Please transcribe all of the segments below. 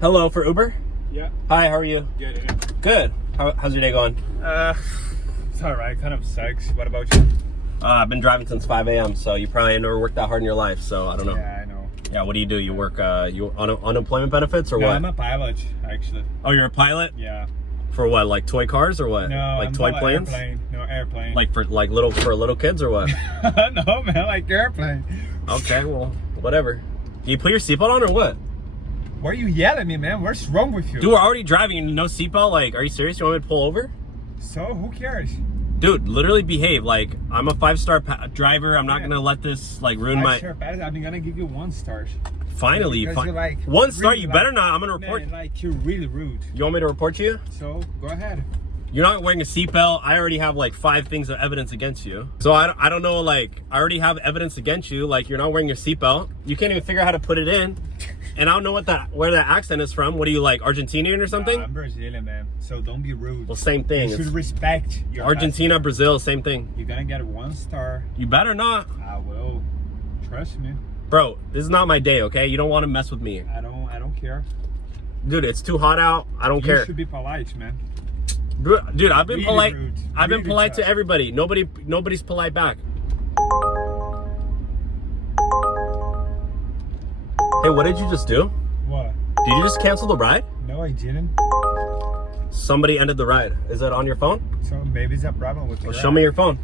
Hello, for Uber? Yeah. Hi, how are you? Good. Good. How's your day going? It's alright, kind of sucks. What about you? I've been driving since 5 a.m., so you probably never worked that hard in your life, so I don't know. Yeah, I know. Yeah, what do? You work, you on unemployment benefits or No, what? I'm a pilot, actually. Oh, you're a pilot? Yeah. For what, like toy cars or what? No, like I'm toy not planes? Airplane. No, airplane. Like for little kids or what? No, man, like airplane. Okay, well, whatever. You put your seatbelt on or what? Why are you yelling at me, man? What's wrong with you? Dude, we're already driving, no seatbelt. Like, are you serious? You want me to pull over? So, who cares? Dude, literally behave. Like, I'm a 5-star driver. I'm not gonna let this like ruin my. Sure, I'm gonna give you 1 star. Finally, Because you're like 1 star. really You like- better not. I'm gonna report. Man, like you're really rude. You want me to report you? So go ahead. You're not wearing a seatbelt. I already have like 5 things of evidence against you. So I don't know. Like, I already have evidence against you. Like, you're not wearing your seatbelt. You can't even figure out how to put it in. And I don't know where that accent is from. What are you, like, Argentinian or something? I'm Brazilian, man. So don't be rude. Well, same thing. You should respect your Argentina, Brazil, same thing. You're gonna get 1 star. You better not. I will. Trust me. Bro, this is not my day, okay? You don't want to mess with me. I don't care. Dude, it's too hot out. I don't care. You should be polite, man. Dude, I've been Really polite. rude. I've been Really polite to tough. everybody. Nobody's polite back. Hey, what did you just do? What? Did you just cancel the ride? No, I didn't. Somebody ended the ride. Is that on your phone? So maybe it's a problem with Well, your show me your phone.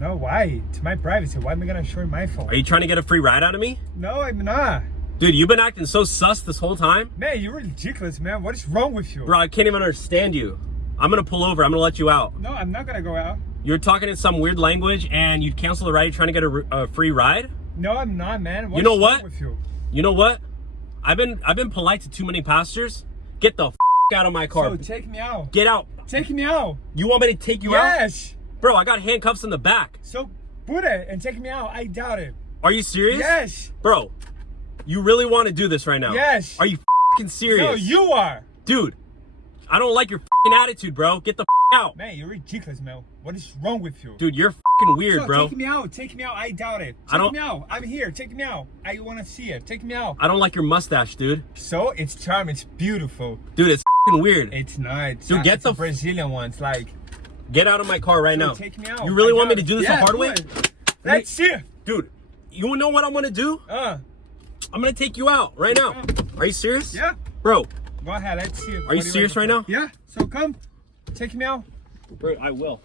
No, why? It's my privacy. Why am I gonna show you my phone? Are you trying to get a free ride out of me? No, I'm not. Dude, you've been acting so sus this whole time. Man, you're ridiculous, man. What is wrong with you? Bro, I can't even understand you. I'm gonna pull over. I'm gonna let you out. No, I'm not gonna go out. You're talking in some weird language and you cancel the ride. You're trying to get a free ride? No, I'm not, man. You know is what? wrong with you? You know what? I've been polite to too many passengers. Get the out of my car. So take me out. Get out. Take me out. You want me to take you out? Yes. Bro, I got handcuffs in the back. So put it and take me out. I doubt it. Are you serious? Yes. Bro, you really want to do this right now? Yes. Are you serious? No, you are. Dude, I don't like your attitude, bro. Get the out. Man, you're ridiculous, man. What is wrong with you? Dude, you're weird, So bro. take me out. Take me out. I doubt it. I don't- Take me out. I'm here. Take me out. I want to see it. Take me out. I don't like your mustache, dude. So it's charm. It's beautiful. Dude, it's weird. It's not. It's Dude, not, get it's the a Brazilian ones. Like, Get out of my car right so now. take me out. You really I want me doubt to do it. this Yeah, the hard do way? it. Let's see it. Dude, you know what I'm gonna do? I'm gonna take you out right now. Are you serious? Yeah. Bro, Go ahead. Let's see it. Are you serious right now? Yeah. So come. Take me out. bro, I will.